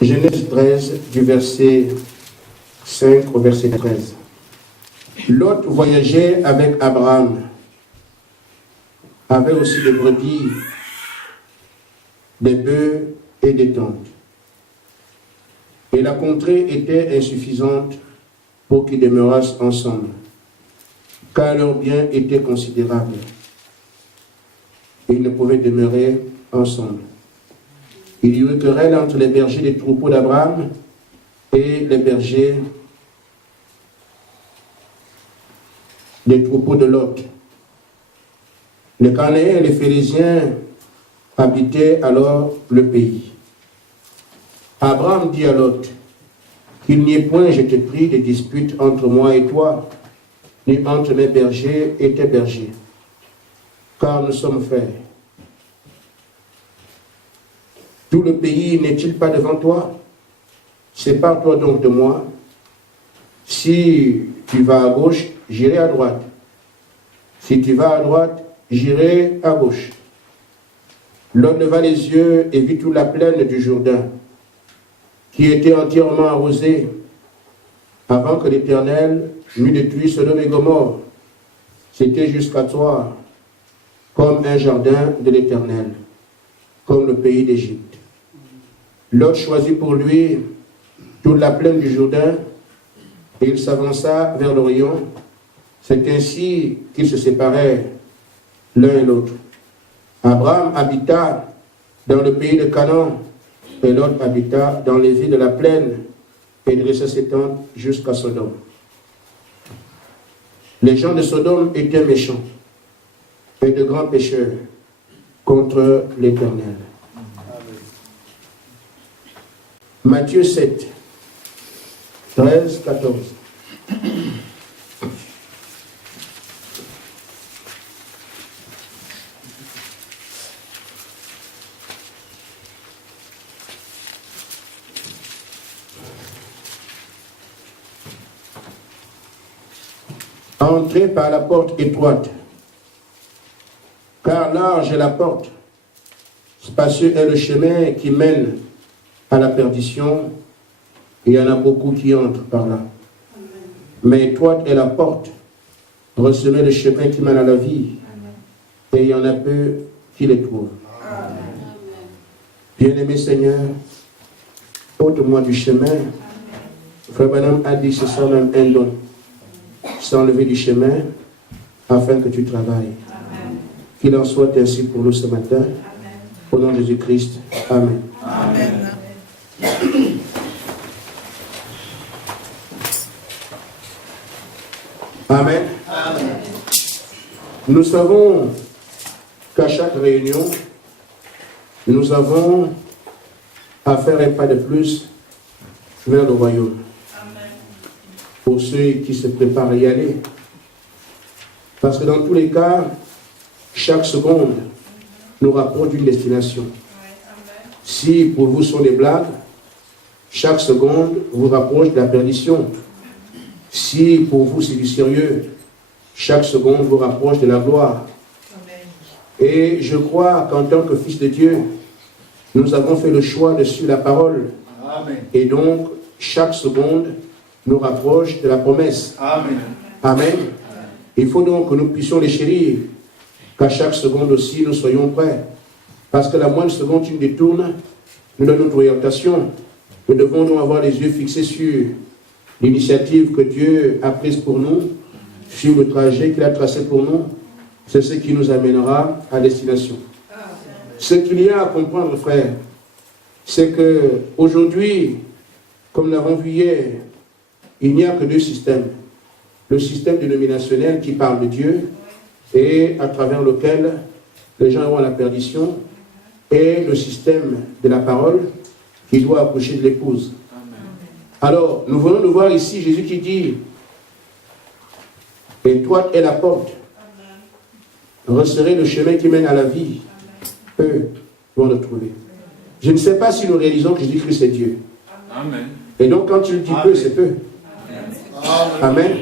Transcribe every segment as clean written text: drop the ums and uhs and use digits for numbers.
Genèse 13, du verset 5 au verset 13. Lot voyageait avec Abraham, avait aussi des brebis, des bœufs et des tentes. Et la contrée était insuffisante pour qu'ils demeurassent ensemble, car leurs biens étaient considérables. Ils ne pouvaient demeurer ensemble. Il y eut querelle entre les bergers des troupeaux d'Abraham et les bergers des troupeaux de Lot. Les Cananéens et les Phéréziens habitaient alors le pays. Abraham dit à Lot, qu'il n'y ait point, je te prie, de dispute entre moi et toi, ni entre mes bergers et tes bergers, car nous sommes frères. Tout le pays n'est-il pas devant toi? Sépare-toi donc de moi. Si tu vas à gauche, j'irai à droite. Si tu vas à droite, j'irai à gauche. Lot leva les yeux et vit toute la plaine du Jourdain, qui était entièrement arrosée, avant que l'Éternel n'eût détruit Sodome et Gomorrhe. C'était jusqu'à toi, comme un jardin de l'Éternel, comme le pays d'Égypte. Lot choisit pour lui toute la plaine du Jourdain, et il s'avança vers l'Orient. C'est ainsi qu'ils se séparaient l'un et l'autre. Abraham habita dans le pays de Canaan, et Lot habita dans les villes de la plaine, et dressa ses tentes jusqu'à Sodome. Les gens de Sodome étaient méchants et de grands pécheurs contre l'Éternel. Matthieu 7, 13, 14. Entrez par la porte étroite, car large est la porte, spacieux est le chemin qui mène à la perdition, et il y en a beaucoup qui entrent par là. Mais étroite est la porte, ressemez le chemin qui mène à la vie, et il y en a peu qui les trouvent. Bien-aimé Seigneur, ôte-moi du chemin. Frère Branham a dit, c'est ça même un don. S'enlever du chemin, afin que tu travailles. Qu'il en soit ainsi pour nous ce matin. Amen. Au nom de Jésus-Christ. Amen. Amen. Amen. Amen. Nous savons qu'à chaque réunion, nous avons à faire un pas de plus vers le royaume. Amen. Pour ceux qui se préparent à y aller. Parce que dans tous les cas, chaque seconde nous rapproche d'une destination. Si pour vous sont des blagues, chaque seconde vous rapproche de la perdition. Si pour vous c'est du sérieux, chaque seconde vous rapproche de la gloire. Et je crois qu'en tant que fils de Dieu, nous avons fait le choix de suivre la parole. Amen. Et donc, chaque seconde nous rapproche de la promesse. Amen. Amen. Il faut donc que nous puissions les chérir, qu'à chaque seconde aussi nous soyons prêts. Parce que la moindre seconde qui nous détourne, nous donne notre orientation. Nous devons donc avoir les yeux fixés sur l'initiative que Dieu a prise pour nous, sur le trajet qu'il a tracé pour nous. C'est ce qui nous amènera à destination. Ce qu'il y a à comprendre, frère, c'est que aujourd'hui, comme nous l'avons vu hier, il n'y a que deux systèmes. Le système dénominationnel qui parle de Dieu et à travers lequel les gens vont à la perdition, et le système de la parole qui doit accoucher de l'épouse. Alors, nous venons de voir ici Jésus qui dit, étroite est la porte, resserrez le chemin qui mène à la vie. Eux vont le trouver. Je ne sais pas si nous réalisons que Jésus-Christ est Dieu. Amen. Et donc quand il dit peu, c'est peu. Amen. Amen.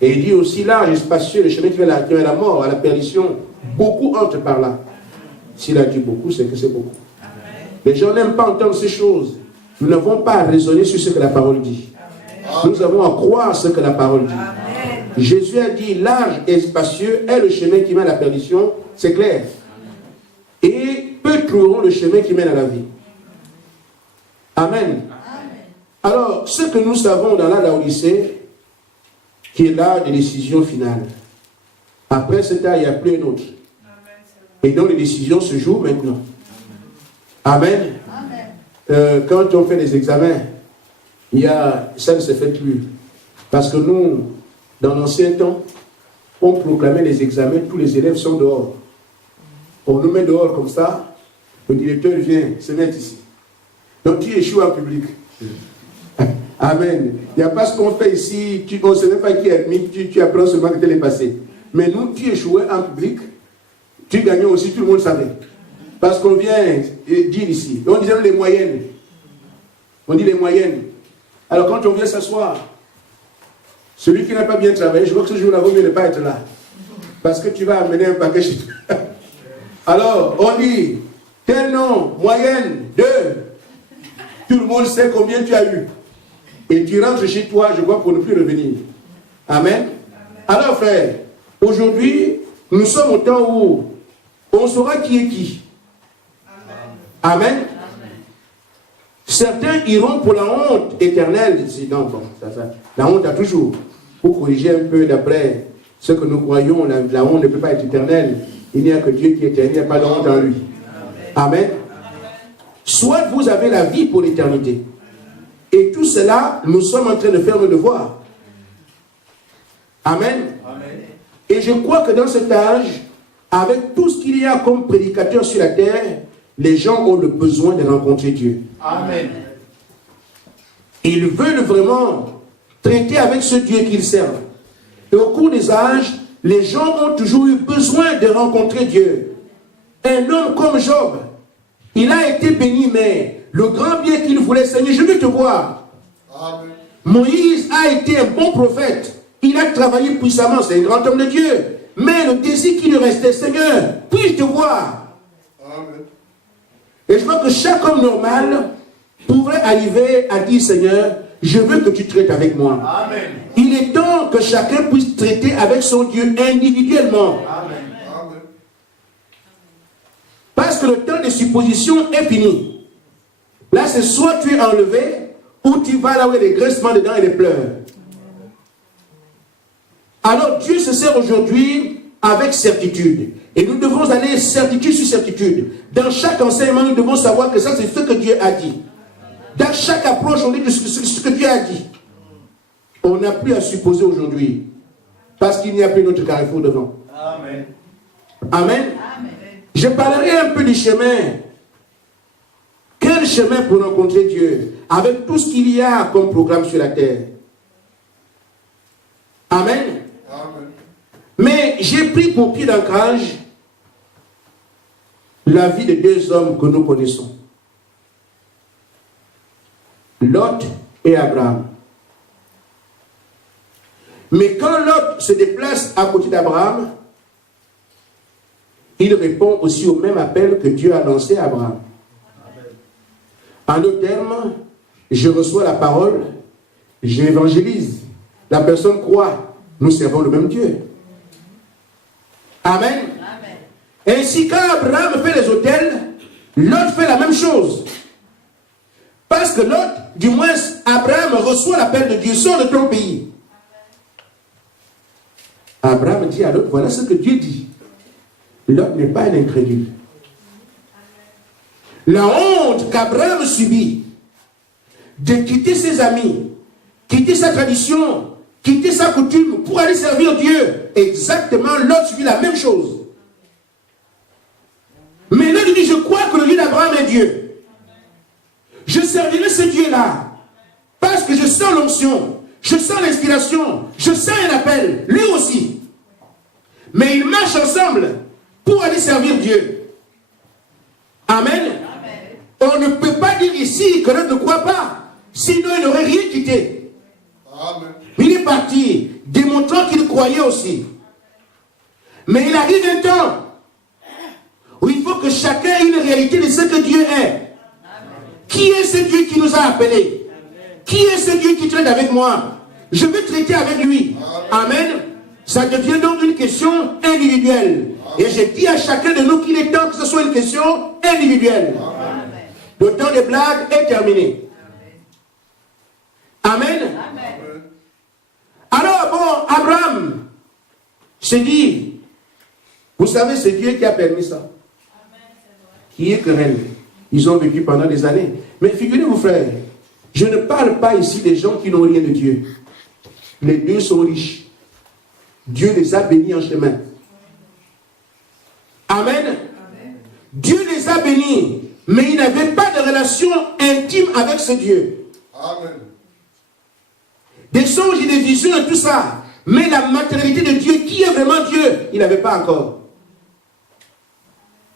Et il dit aussi large et spacieux, le chemin qui mène à la mort, à la perdition. Beaucoup entrent par là. S'il a dit beaucoup, c'est que c'est beaucoup. Amen. Les gens n'aiment pas entendre ces choses. Nous n'avons pas à raisonner sur ce que la parole dit. Nous avons à croire ce que la parole dit. Amen. Jésus a dit, large et spacieux est le chemin qui mène à la perdition, c'est clair. Et peu trouveront le chemin qui mène à la vie. Amen. Alors, ce que nous savons dans la Laodicée, qui est l'âge des décisions finales. Après cet âge, il n'y a plus un autre. Et donc les décisions se jouent maintenant. Amen. Quand on fait des examens, ça ne se fait plus. Parce que nous, dans l'ancien temps, on proclamait les examens, tous les élèves sont dehors. On nous met dehors comme ça, le directeur vient se mettre ici. Donc tu échoues en public. Amen. Il n'y a pas ce qu'on fait ici, on ne sait même pas qui est admis, tu apprends seulement que tu l'es passé. Mais nous, tu échouais en public, tu gagnais aussi, tout le monde savait. Parce qu'on vient dire ici, on disait les moyennes. On dit les moyennes. Alors quand on vient s'asseoir, celui qui n'a pas bien travaillé, je vois que ce jour-là, vaut mieux ne pas être là. Parce que tu vas amener un paquet chez toi. Alors, on dit, tel nom, moyenne, 2. Tout le monde sait combien tu as eu. Et tu rentres chez toi, je vois, pour ne plus revenir. Amen. Alors, frère, aujourd'hui, nous sommes au temps où on saura qui est qui. Amen. Certains iront pour la honte éternelle. Non, bon, la honte a toujours. Pour corriger un peu d'après ce que nous croyons, la honte ne peut pas être éternelle. Il n'y a que Dieu qui est éternel, il n'y a pas de honte en lui. Amen. Soit vous avez la vie pour l'éternité. Et tout cela, nous sommes en train de faire nos devoirs. Amen. Et je crois que dans cet âge, avec tout ce qu'il y a comme prédicateurs sur la terre, les gens ont le besoin de rencontrer Dieu. Amen. Ils veulent vraiment traiter avec ce Dieu qu'ils servent. Et au cours des âges, les gens ont toujours eu besoin de rencontrer Dieu. Un homme comme Job, il a été béni, mais le grand bien qu'il voulait, Seigneur, je veux te voir. Amen. Moïse a été un bon prophète. Il a travaillé puissamment, c'est un grand homme de Dieu. Mais le désir qui lui restait, Seigneur, puis-je te voir? Amen. Et je vois que chaque homme normal pourrait arriver à dire, Seigneur, je veux que tu traites avec moi. Amen. Il est temps que chacun puisse traiter avec son Dieu individuellement. Amen. Parce que le temps de supposition est fini. Là, c'est soit tu es enlevé, ou tu vas là où il y a des graissements dedans et des pleurs. Alors Dieu se sert aujourd'hui avec certitude. Et nous devons aller certitude sur certitude. Dans chaque enseignement, nous devons savoir que ça, c'est ce que Dieu a dit. Dans chaque approche, on dit que ce que Dieu a dit. On n'a plus à supposer aujourd'hui. Parce qu'il n'y a plus notre carrefour devant. Amen. Amen. Je parlerai un peu du chemin. Quel chemin pour rencontrer Dieu? Avec tout ce qu'il y a comme programme sur la terre. Amen. Amen. Mais j'ai pris pour pied d'ancrage la vie de deux hommes que nous connaissons. Lot et Abraham. Mais quand Lot se déplace à côté d'Abraham, il répond aussi au même appel que Dieu a lancé à Abraham. En d'autres termes, je reçois la parole, j'évangélise. La personne croit, nous servons le même Dieu. Amen. Amen. Ainsi, quand Abraham fait les autels, Lot fait la même chose. Parce que Lot, du moins, Abraham reçoit l'appel de Dieu, sors de ton pays. Abraham dit à Lot, voilà ce que Dieu dit. Lot n'est pas un incrédule. La honte qu'Abraham subit de quitter ses amis, quitter sa tradition, quitter sa coutume pour aller servir Dieu, exactement, Lot subit la même chose. Mais Lot dit, je crois que le Dieu d'Abraham est Dieu. Je servirai ce Dieu-là parce que je sens l'onction, je sens l'inspiration, je sens un appel, lui aussi. Mais ils marchent ensemble pour aller servir Dieu. Amen. On ne peut pas dire ici que l'autre ne croit pas, sinon il n'aurait rien quitté. Amen. Il est parti, démontrant qu'il croyait aussi. Mais il arrive un temps où il faut que chacun ait une réalité de ce que Dieu est. Qui est ce Dieu qui nous a appelés? Qui est ce Dieu qui traite avec moi? Je veux traiter avec lui. Amen. Ça devient donc une question individuelle. Et je dis à chacun de nous qu'il est temps que ce soit une question individuelle. Le temps des blagues est terminé. Amen. Alors, bon, Abraham s'est dit, vous savez, c'est Dieu qui a permis ça. Qui est querelle. Ils ont vécu pendant des années. Mais figurez-vous, frère, je ne parle pas ici des gens qui n'ont rien de Dieu. Les deux sont riches. Dieu les a bénis en chemin. Amen. Dieu les a bénis, mais ils n'avaient pas de relation intime avec ce Dieu. Amen. Des songes et des visions et tout ça. Mais la matérialité de Dieu, qui est vraiment Dieu, il n'avait pas encore.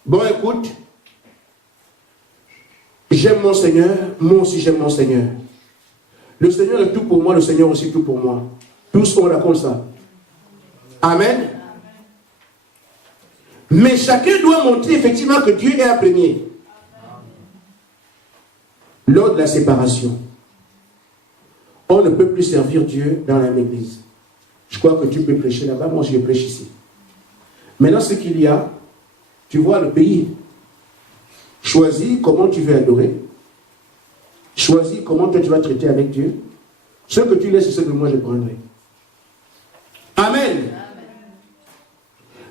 Bon, écoute. J'aime mon Seigneur, moi aussi j'aime mon Seigneur. Le Seigneur est tout pour moi, le Seigneur aussi tout pour moi. Tous on raconte ça. Amen. Mais chacun doit montrer effectivement que Dieu est un premier. Lors de la séparation, on ne peut plus servir Dieu dans la même église. Je crois que tu peux prêcher là-bas, moi je prêche ici. Maintenant ce qu'il y a, tu vois le pays. Choisis comment tu veux adorer. Choisis comment toi tu vas traiter avec Dieu. Ce que tu laisses, c'est ce que moi je prendrai. Amen.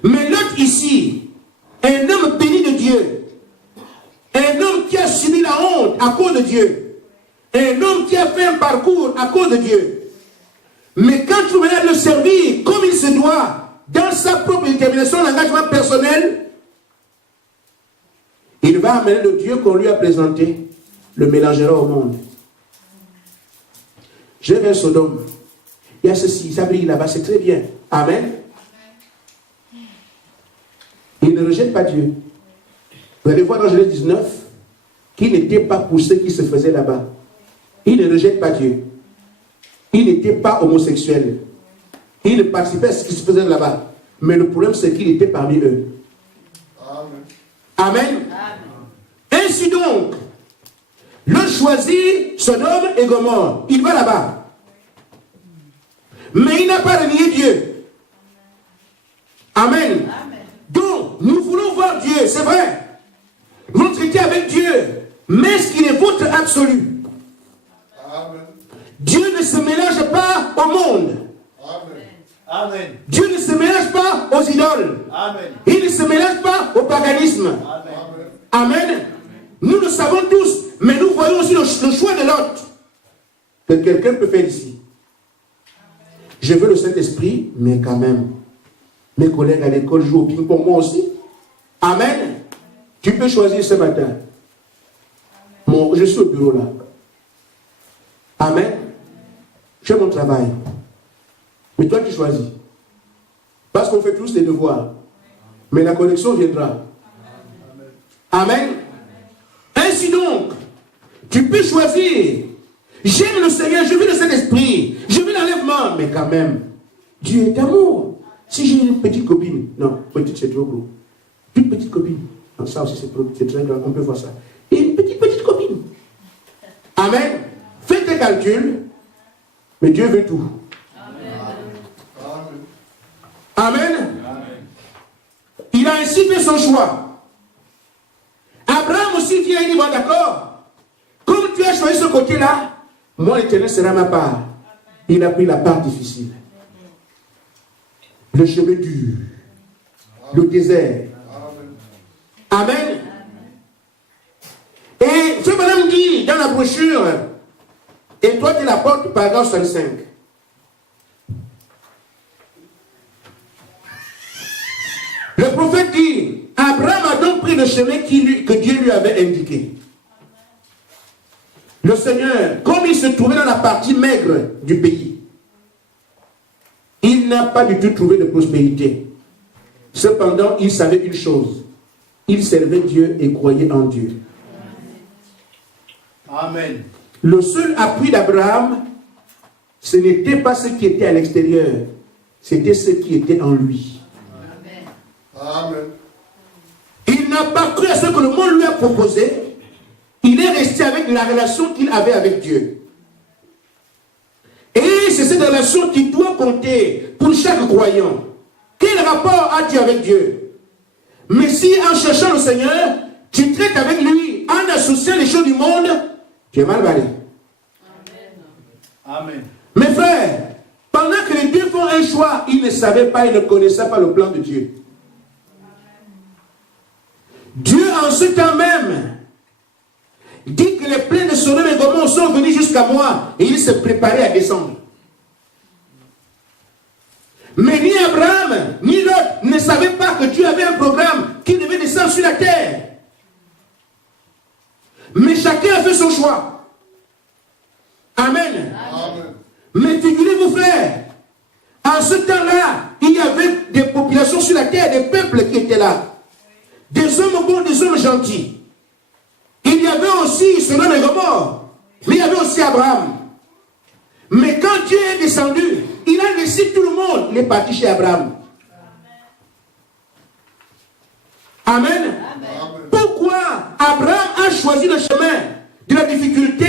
Mais l'autre ici, un homme béni de Dieu, un homme qui a subi la honte à cause de Dieu, un homme qui a fait un parcours à cause de Dieu. Mais quand tu vas le servir comme il se doit, dans sa propre détermination, l'engagement personnel, il va amener le Dieu qu'on lui a présenté, le mélangera au monde. Je vais à Sodome. Il y a ceci, ça brille là-bas, c'est très bien. Amen. Il ne rejette pas Dieu. Vous allez voir dans Genèse 19 qu'il n'était pas pour ce qui se faisait là-bas. Il ne rejette pas Dieu. Il n'était pas homosexuel. Il ne participait à ce qui se faisait là-bas. Mais le problème, c'est qu'il était parmi eux. Amen. Amen. Ainsi donc, l'autre choisit Sodome et Gomorrhe. Il va là-bas. Mais il n'a pas renié Dieu. Amen. Amen. Donc, nous voulons voir Dieu, c'est vrai. Nous voulons traiter avec Dieu. Mais est-ce qu'il est votre absolu? Amen. Dieu ne se mélange pas au monde. Amen. Amen. Dieu ne se mélange pas aux idoles. Amen. Il ne se mélange pas au paganisme. Amen. Amen. Nous le savons tous, mais nous voyons aussi le choix de l'autre que quelqu'un peut faire ici. Je veux le Saint-Esprit, mais quand même, mes collègues à l'école jouent au ping-pong, moi aussi. Amen. Tu peux choisir ce matin. Bon, je suis au bureau là. Amen. Je fais mon travail. Mais toi, tu choisis. Parce qu'on fait tous les devoirs. Mais la connexion viendra. Amen. Ainsi donc, tu peux choisir. J'aime le Seigneur, je veux le Saint-Esprit, je veux l'enlèvement. Mais quand même, Dieu est amour. Si j'ai une petite copine, non, petite c'est trop gros. Une petite copine, non, ça aussi c'est très grand, on peut voir ça. Et une petite copine. Amen. Fais tes calculs, mais Dieu veut tout. Amen. Amen. Il a ainsi fait son choix. Abraham aussi vient et dit, bon d'accord, comme tu as choisi ce côté-là, moi l'Éternel sera ma part. Il a pris la part difficile. Le chemin dur. Le désert. Amen. Et ce madame dit dans la brochure, et toi tu la portes, paragraphe 65. Le prophète dit, Abraham a donc pris le chemin que Dieu lui avait indiqué. Le Seigneur, comme il se trouvait dans la partie maigre du pays, il n'a pas du tout trouvé de prospérité. Cependant, il savait une chose. Il servait Dieu et croyait en Dieu. Amen. Le seul appui d'Abraham, ce n'était pas ce qui était à l'extérieur, c'était ce qui était en lui. Amen. Il n'a pas cru à ce que le monde lui a proposé. Il est resté avec la relation qu'il avait avec Dieu. Et c'est cette relation qui doit compter pour chaque croyant. Quel rapport as-tu avec Dieu? Mais si en cherchant le Seigneur, tu traites avec lui en associant les choses du monde, tu es mal barré. Amen. Mes frères, pendant que les deux font un choix, ils ne savaient pas, ils ne connaissaient pas le plan de Dieu. Dieu, en ce temps même, dit que les plaines de Sodome et Gomorrhe sont venus jusqu'à moi et il s'est préparé à descendre. Mais ni Abraham, ni Lot ne savaient pas que Dieu avait un programme qui devait descendre sur la terre. Mais chacun a fait son choix. Amen. Amen. Mais figurez-vous, frères, en ce temps-là, il y avait des populations sur la terre, des peuples qui étaient là. Des hommes bons, des hommes gentils. Il y avait aussi Sodome et Gomorrhe, mais il y avait aussi Abraham. Mais quand Dieu est descendu, il a laissé tout le monde. Il est parti chez Abraham. Amen. Amen. Pourquoi Abraham a choisi le chemin de la difficulté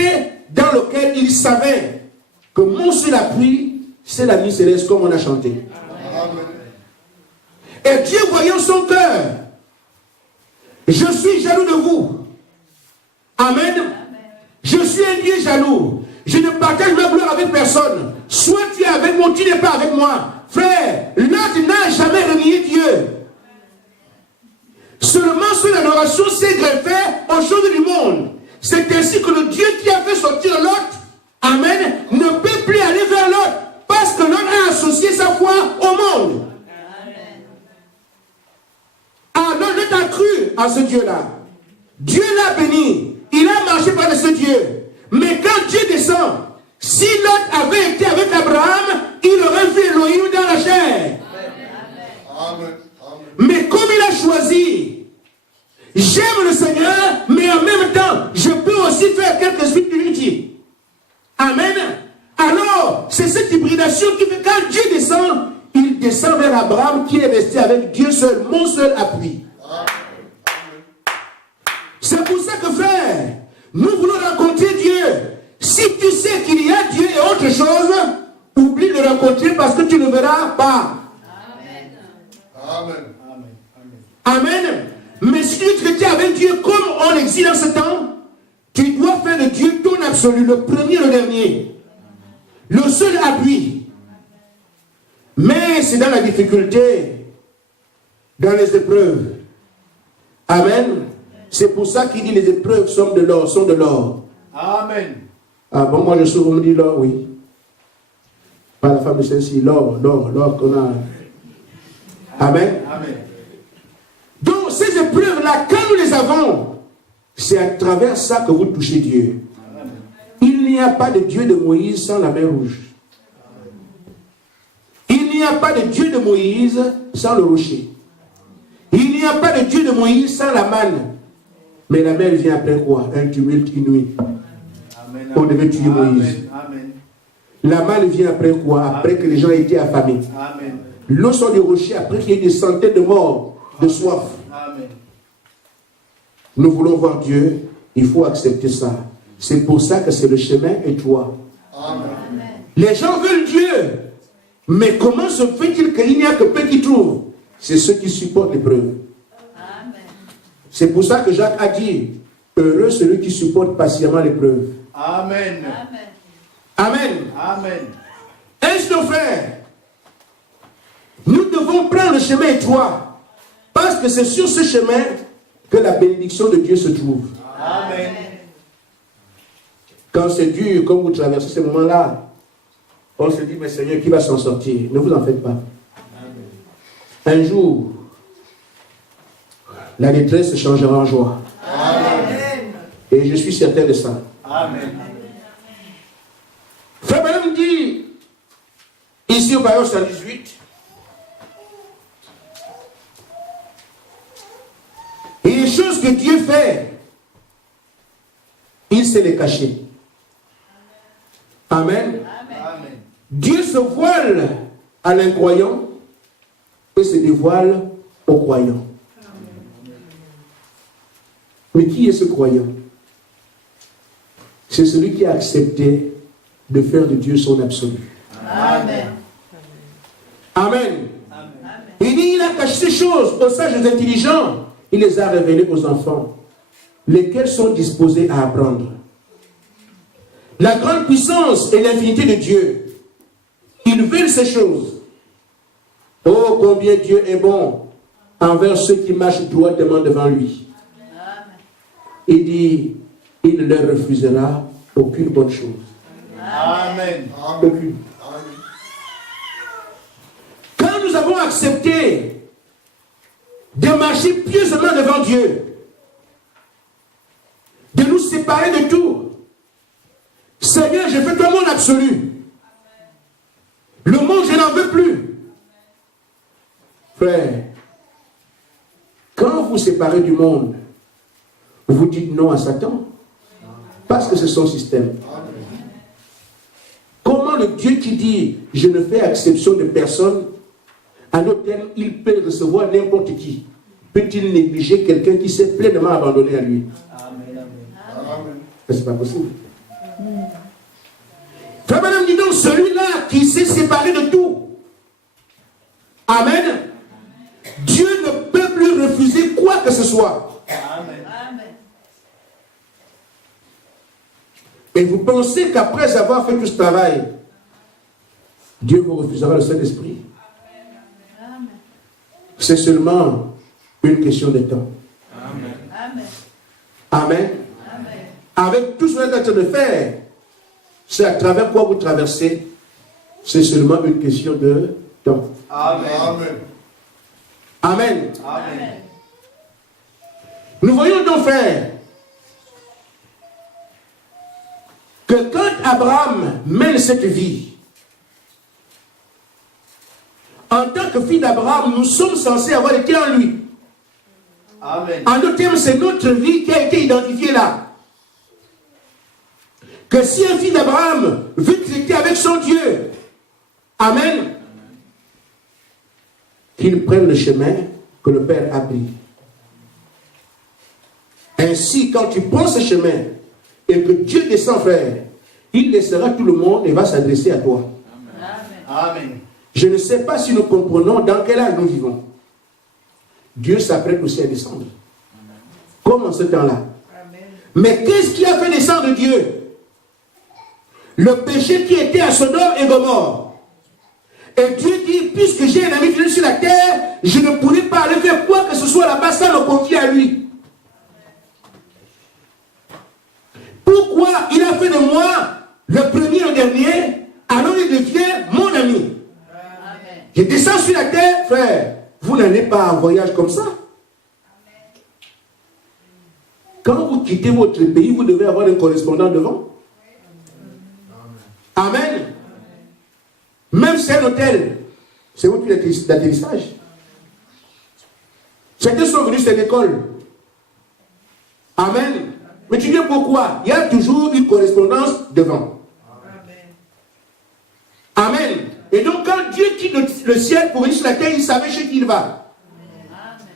dans lequel il savait que mon seul appui, c'est la vie céleste, comme on a chanté. Amen. Et Dieu voyant son cœur, je suis jaloux de vous. Amen. Je suis un Dieu jaloux. Je ne partage ma gloire avec personne. Soit tu es avec moi, tu n'es pas avec moi. Frère, l'autre n'a jamais renié Dieu. Seulement son adoration s'est greffée aux choses du monde. C'est ainsi que le Dieu qui a fait sortir l'autre, amen, ne peut plus aller vers l'autre. Parce que l'autre a associé sa foi au monde. Alors l'autre a cru à ce Dieu-là. Dieu l'a béni. Il a marché par ce Dieu. Mais quand Dieu descend, si l'autre avait été avec Abraham, il aurait vu Elohim dans la chair. Amen. Mais comme il a choisi, j'aime le Seigneur, mais en même temps, je peux aussi faire quelques spiritualités. Amen. Alors, c'est cette hybridation qui fait quand Dieu descend, il descend vers Abraham qui est resté avec Dieu seul, mon seul appui. C'est pour ça que, frère, nous voulons rencontrer Dieu. Si tu sais qu'il y a Dieu et autre chose, oublie de rencontrer parce que tu ne verras pas. Amen. Amen. Mais si tu es avec Dieu comme on existe dans ce temps, tu dois faire de Dieu ton absolu, le premier et le dernier. Le seul appui. Mais c'est dans la difficulté, dans les épreuves. Amen. C'est pour ça qu'il dit les épreuves sont de l'or, sont de l'or. Amen. Ah bon, moi je souvent me dis l'or, oui. Pas la femme de celle-ci, l'or qu'on a. Amen. Amen. Donc ces épreuves-là, quand nous les avons, c'est à travers ça que vous touchez Dieu. Amen. Il n'y a pas de Dieu de Moïse sans la mer rouge. Il n'y a pas de Dieu de Moïse sans le rocher. Il n'y a pas de Dieu de Moïse sans la manne. Mais la mer vient après quoi? Un tumulte inouï. Amen. On devait tuer Moïse. Amen. La manne vient après quoi? Après que les gens étaient affamés. Amen. L'eau sort des rochers après qu'il y ait des centaines de morts de soif. Amen. Nous voulons voir Dieu, il faut accepter ça. C'est pour ça que c'est le chemin étroit. Amen. Les gens veulent Dieu. Mais comment se fait-il qu'il n'y a que peu qui trouvent? C'est ceux qui supportent l'épreuve. C'est pour ça que Jacques a dit, heureux celui qui supporte patiemment l'épreuve. Amen. Amen. Amen. Est-ce nos frères? Nous devons prendre le chemin étroit. Parce que c'est sur ce chemin que la bénédiction de Dieu se trouve. Amen. Quand c'est dur, comme vous traversez ces moments-là, on se dit, mais Seigneur, qui va s'en sortir? Ne vous en faites pas. Un jour, la détresse se changera en joie. Amen. Et je suis certain de ça. Amen. Frère Branham dit, ici au Bayon 118, et les choses que Dieu fait, il sait les cacher. Amen. Amen. Dieu se voile à l'incroyant et se dévoile aux croyants. Mais qui est ce croyant? c'est celui qui a accepté de faire de Dieu son absolu. Amen. Amen. Il dit, il a caché ces choses aux sages et aux intelligents. Il les a révélées aux enfants, lesquels sont disposés à apprendre. La grande puissance et l'infinité de Dieu, ils veulent ces choses. Oh, combien Dieu est bon envers ceux qui marchent droitement devant lui. Il dit, il ne leur refusera aucune bonne chose. Amen. Aucune. Quand nous avons accepté de marcher pieusement devant Dieu, de nous séparer de tout, Seigneur, je fais toi mon absolu. Le monde, je n'en veux plus. Frère, quand vous séparez du monde, vous dites non à Satan, parce que c'est son système. Comment le Dieu qui dit « Je ne fais exception de personne », à notre terme, il peut recevoir n'importe qui. Peut-il négliger quelqu'un qui s'est pleinement abandonné à lui? Amen. C'est pas possible. Frère Madame, dit donc, celui-là qui s'est séparé de tout. Amen. Dieu ne peut plus refuser quoi que ce soit. Amen. Et vous pensez qu'après avoir fait tout ce travail, Dieu vous refusera le Saint-Esprit? C'est seulement une question de temps. Amen. Amen. Avec tout ce que vous êtes en train de faire, c'est à travers quoi vous traversez. C'est seulement une question de temps. Amen. Amen. Amen. Nous voyons donc, frère, que quand Abraham mène cette vie, en tant que fils d'Abraham, nous sommes censés avoir été en lui. Amen. En d'autres termes, c'est notre vie qui a été identifiée là. Que si un fils d'Abraham veut traiter avec son Dieu, Amen, qu'il prenne le chemin que le Père a pris. Ainsi, quand tu prends ce chemin et que Dieu descend, frère, il laissera tout le monde et va s'adresser à toi. Amen. Je ne sais pas si nous comprenons dans quel âge nous vivons. Dieu s'apprête aussi à descendre. Comme en ce temps-là. Mais qu'est-ce qui a fait descendre Dieu? Le péché qui était à Sodome et Gomorrhe. Et Dieu dit, puisque j'ai un ami fidèle sur la terre, je ne pourrai pas aller faire quoi que ce soit là-bas sans me confier à lui. Pourquoi il a fait de moi le premier et le dernier, alors il devient mon ami? Je descends sur la terre, frère. Vous n'allez pas en voyage comme ça. Quand vous quittez votre pays, vous devez avoir un correspondant devant. Amen. Même si c'est un hôtel, c'est votre d'atterrissage. Certains sont venus sur l'école. Amen. Mais tu dis pourquoi? Il y a toujours une correspondance devant. Amen. Et donc quand Dieu quitte le ciel pour venir sur la terre, il savait chez qui il va.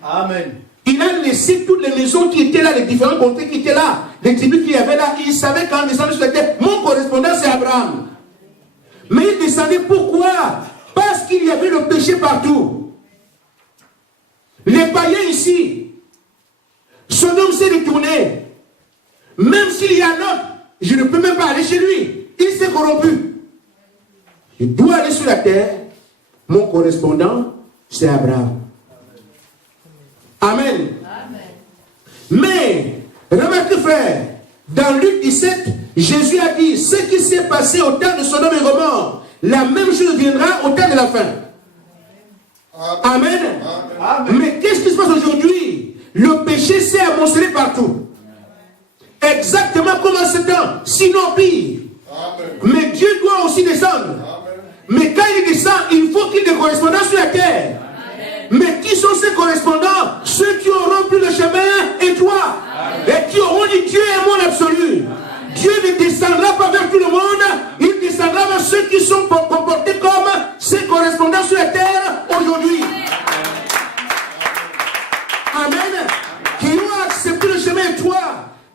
Amen. Il a laissé toutes les maisons qui étaient là, les différents comtés qui étaient là, les tribus qu'il y avait là. Il savait quand il descendait sur la terre, mon correspondant c'est Abraham. Mais il descendait pourquoi? Parce qu'il y avait le péché partout. Les païens ici, Sodome s'est détourné. Même s'il y a un autre, je ne peux même pas aller chez lui. Il s'est corrompu. Je dois aller sur la terre. Mon correspondant, c'est Abraham. Amen. Mais, remarquez frère, dans Luc 17, Jésus a dit, ce qui s'est passé au temps de Sodome et Gomorrhe, la même chose viendra au temps de la fin. Amen. Amen. Mais qu'est-ce qui se passe aujourd'hui? Le péché s'est amoncelé partout. Exactement comme en ce temps, sinon pire. Mais Dieu doit aussi descendre. Mais quand il descend, il faut qu'il y ait des correspondants sur la terre. Mais qui sont ces correspondants? Ceux qui auront pris le chemin et toi. Et qui auront dit Dieu est mon absolu. Dieu ne descendra pas vers tout le monde. Il descendra vers ceux qui sont comportés comme ces correspondants sur la terre aujourd'hui. Amen. Qui ont accepté le chemin et toi.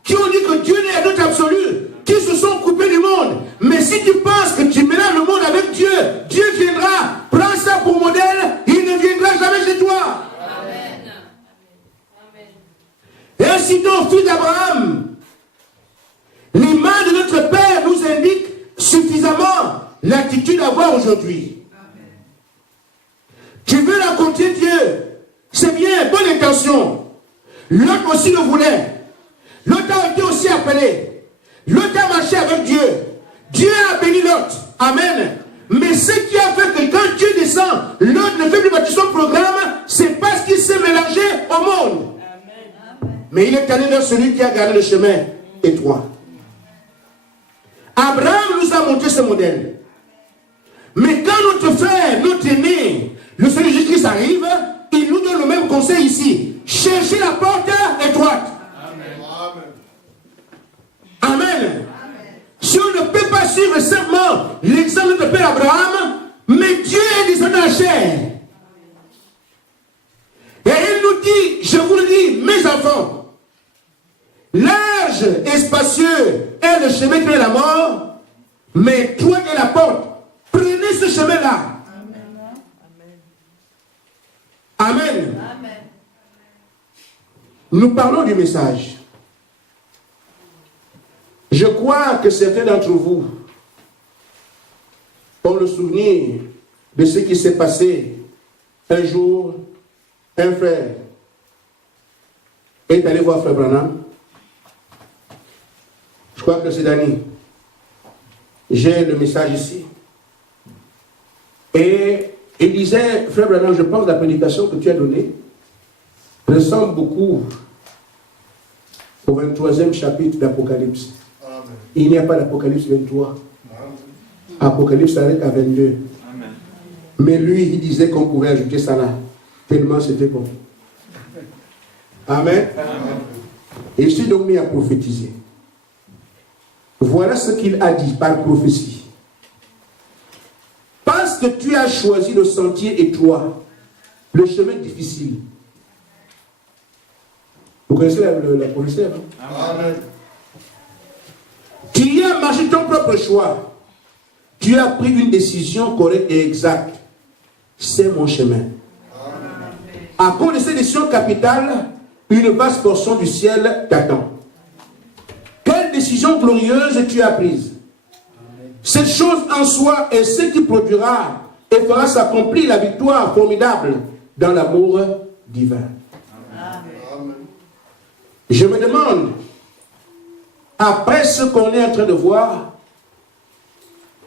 Qui ont dit que Dieu n'est notre absolu. Qui se Voici donc, fils d'Abraham, l'image de notre Père nous indique suffisamment l'attitude à avoir aujourd'hui. Tu veux rencontrer Dieu, c'est bien, bonne intention. L'autre aussi le voulait. L'autre a été aussi appelé. L'autre a marché avec Dieu. Dieu a béni l'autre. Amen. Mais ce qui a fait que quand Dieu descend, l'autre ne fait plus partie de son programme, c'est parce qu'il s'est mélangé au monde. Amen. Mais il est allé vers celui qui a gardé le chemin étroit. Abraham nous a montré ce modèle. Mais quand notre frère, notre aîné, le Seigneur Jésus-Christ arrive, il nous donne le même conseil ici. Cherchez la porte étroite. Amen. Amen. Si on ne peut pas suivre simplement l'exemple de Père Abraham, mais Dieu est descendu en chair. Et il nous dit, je vous le dis, mes enfants, large et spacieux est le chemin qui mène à la mort, mais toi et la porte, prenez ce chemin-là. Amen. Amen. Nous parlons du message. Je crois que certains d'entre vous ont le souvenir de ce qui s'est passé un jour. Un frère est allé voir Frère Branham. Je crois que c'est Dani. J'ai le message ici. Et il disait, Frère Branham, je pense que la prédication que tu as donnée ressemble beaucoup au 23e chapitre d'Apocalypse. Il n'y a pas d'Apocalypse 23. Apocalypse s'arrête à 22. Amen. Mais lui, il disait qu'on pouvait ajouter ça là. Tellement c'était bon. Amen. Amen. Et je suis donc mis à prophétiser. Voilà ce qu'il a dit par prophétie. Parce que tu as choisi le sentier étroit, le chemin difficile. Vous connaissez la prophétie, hein? Amen. Tu y as marché ton propre choix. Tu as pris une décision correcte et exacte. C'est mon chemin. Amen. À cause de cette décision capitale, une vaste portion du ciel t'attend. Quelle décision glorieuse tu as prise. Amen. Cette chose en soi est ce qui produira et fera s'accomplir la victoire formidable dans l'amour divin. Amen. Je me demande, après ce qu'on est en train de voir,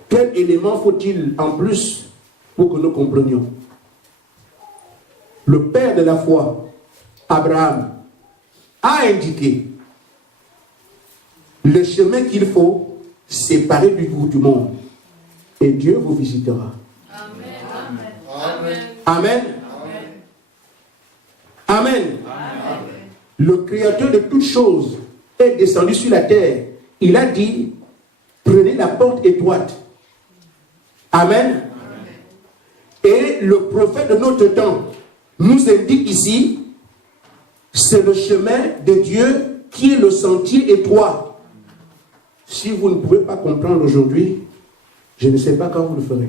quel élément faut-il en plus pour que nous comprenions? Le père de la foi, Abraham, a indiqué le chemin qu'il faut séparer du monde. Et Dieu vous visitera. Amen. Amen. Amen. Amen. Amen. Le Créateur de toutes choses est descendu sur la terre. Il a dit, prenez la porte étroite. Amen. Amen. Et le prophète de notre temps nous indique ici, c'est le chemin de Dieu qui est le sentier étroit. Si vous ne pouvez pas comprendre aujourd'hui, je ne sais pas quand vous le ferez.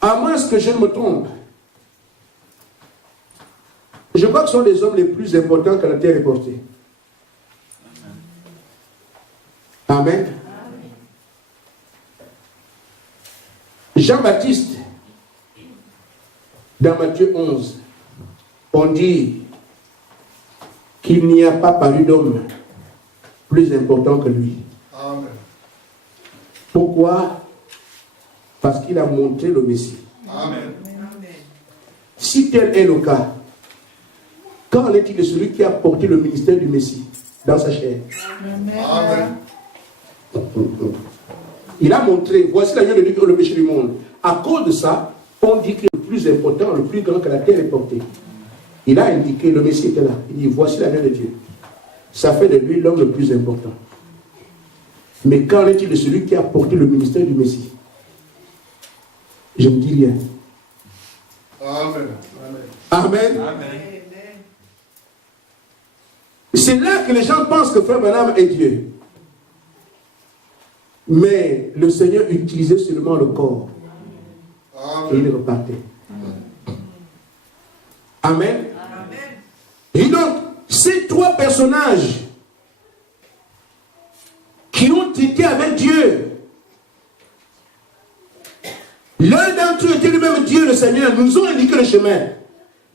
À moins que je ne me trompe, je crois que ce sont les hommes les plus importants que la terre ait portés. Amen. Jean-Baptiste, dans Matthieu 11, on dit qu'il n'y a pas paru d'homme plus important que lui. Amen. Pourquoi? Parce qu'il a montré le Messie. Amen. Si tel est le cas, qu'en est-il de celui qui a porté le ministère du Messie dans sa chair? Amen. Il a montré, voici l'agneau de Dieu qui ôte le péché du monde. À cause de ça, on dit que le plus important, le plus grand que la terre ait porté. Il a indiqué, le Messie était là. Il dit, voici l'agneau de Dieu. Ça fait de lui l'homme le plus important. Mais qu'en est-il de celui qui a porté le ministère du Messie? Je ne dis rien. Amen. Amen. Amen. C'est là que les gens pensent que Frère Branham est Dieu. Mais le Seigneur utilisait seulement le corps. Amen. Et il repartait. Amen. Amen. Ces trois personnages qui ont été avec Dieu, l'un d'entre eux était lui-même Dieu, le Seigneur, nous ont indiqué le chemin.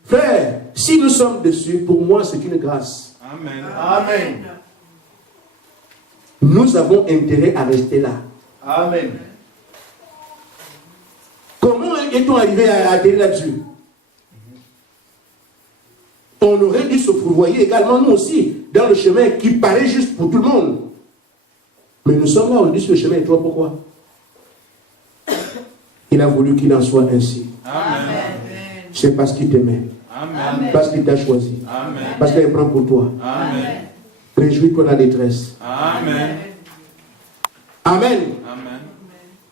Frère, si nous sommes dessus, pour moi, c'est une grâce. Amen. Amen. Nous avons intérêt à rester là. Amen. Comment est-on arrivé à atterrir là-dessus? On aurait dû se fourvoyer également, nous aussi, dans le chemin qui paraît juste pour tout le monde. Mais nous sommes là, on dit ce chemin, et toi, pourquoi? Il a voulu qu'il en soit ainsi. Amen. C'est parce qu'il t'aimait. Amen. Parce qu'il t'a choisi. Amen. Parce qu'il prend pour toi. Amen. Réjouis-toi de la détresse. Amen. Amen. Amen.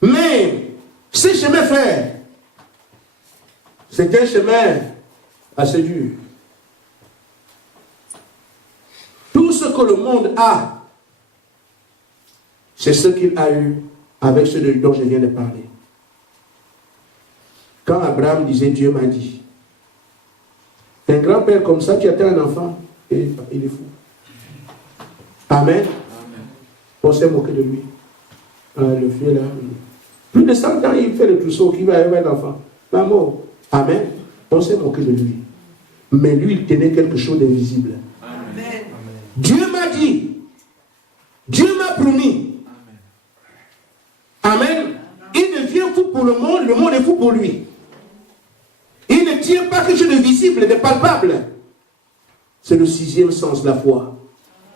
Mais, ce chemin, frère, c'est un chemin assez dur. Tout ce que le monde a, c'est ce qu'il a eu avec ce dont je viens de parler. Quand Abraham disait Dieu m'a dit, un grand-père comme ça, tu attends un enfant, et il est fou. Amen. On s'est moqué de lui. Le vieux là, plus de 100 ans, il fait le trousseau qui va avoir un enfant. Maman, amen. On s'est moqué de lui. Mais lui, il tenait quelque chose d'invisible. Amen. Dieu m'a dit, Dieu m'a promis. Amen. Il devient fou pour le monde est fou pour lui. Il ne tient pas quelque chose de visible, de palpable. C'est le 6e sens de la foi.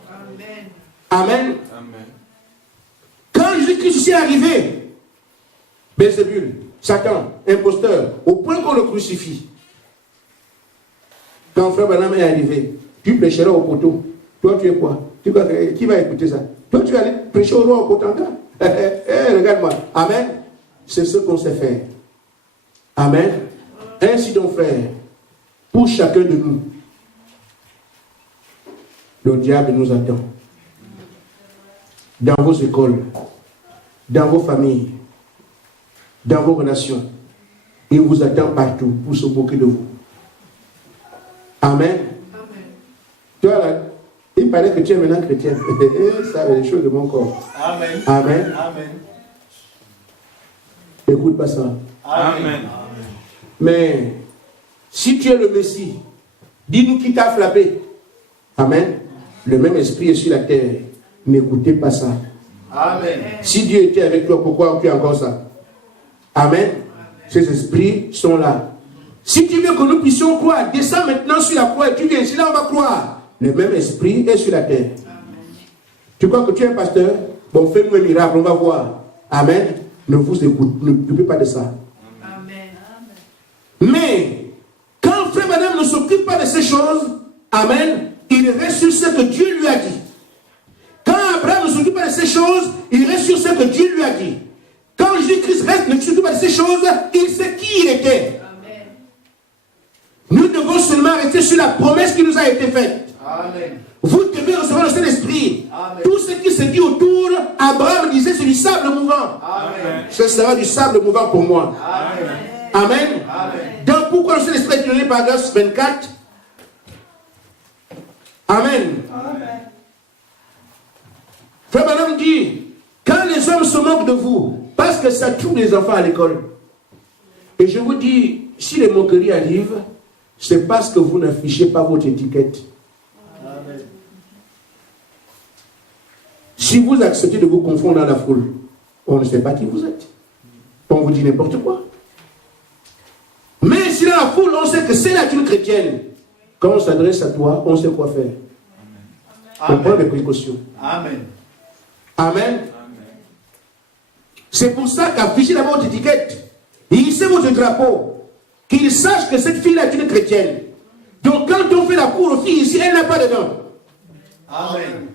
Amen. Amen. Amen. Quand Jésus-Christ est arrivé, Belzébul, Satan, imposteur, au point qu'on le crucifie. Quand frère Branham est arrivé, tu prêcheras au poteau. Toi, tu es quoi? Qui va écouter ça? Toi, tu vas aller prêcher au roi au Potentat. Regarde-moi. Amen. C'est ce qu'on sait faire. Amen. Ainsi donc, frère, pour chacun de nous, le diable nous attend. Dans vos écoles, dans vos familles, dans vos relations. Il vous attend partout pour se moquer de vous. Amen. Amen. Tu vois là, il paraît que tu es maintenant chrétien. Ça, c'est les choses de mon corps. Amen. Amen. Amen. Écoute pas ça. Amen. Mais si tu es le Messie, dis-nous qui t'a frappé. Amen. Le même esprit est sur la terre. N'écoutez pas ça. Amen. Si Dieu était avec toi, pourquoi tu as encore ça? Amen. Ces esprits sont là. Si tu veux que nous puissions croire, descends maintenant sur la croix et tu viens ici, là on va croire. Le même esprit est sur la terre. Tu crois que tu es un pasteur? Bon, fais-nous un miracle, on va voir. Amen. Ne vous écoute, ne t'occupez pas de ça. Amen. Mais, quand frère madame ne s'occupe pas de ces choses, amen, il reste sur ce que Dieu lui a dit. Quand Abraham ne s'occupe pas de ces choses, il reste sur ce que Dieu lui a dit. Quand Jésus-Christ ne s'occupe pas de ces choses, il sait qui il était. Amen. Nous devons seulement rester sur la promesse qui nous a été faite. Amen. Vous devez recevoir le Saint-Esprit. Amen. Tout ce qui se dit autour, Abraham disait c'est du sable mouvant. Amen. Ce sera du sable mouvant pour moi. Amen. Amen. Amen. Donc pourquoi le Saint-Esprit est donné par Grâce 24? Amen. Amen. Frère Madame dit, quand les hommes se moquent de vous, parce que ça trouve les enfants à l'école. Et je vous dis, si les moqueries arrivent, c'est parce que vous n'affichez pas votre étiquette. Amen. Si vous acceptez de vous confondre dans la foule, on ne sait pas qui vous êtes. On vous dit n'importe quoi. Mais si dans la foule, on sait que c'est là une chrétienne, quand on s'adresse à toi, on sait quoi faire. On prend des précautions. Amen. Amen. C'est pour ça qu'affichez d'abord votre étiquette. Hissez votre drapeau. Qu'il sache que cette fille-là est une chrétienne. Donc quand on fait la cour aux filles ici, elle n'a pas dedans. Amen.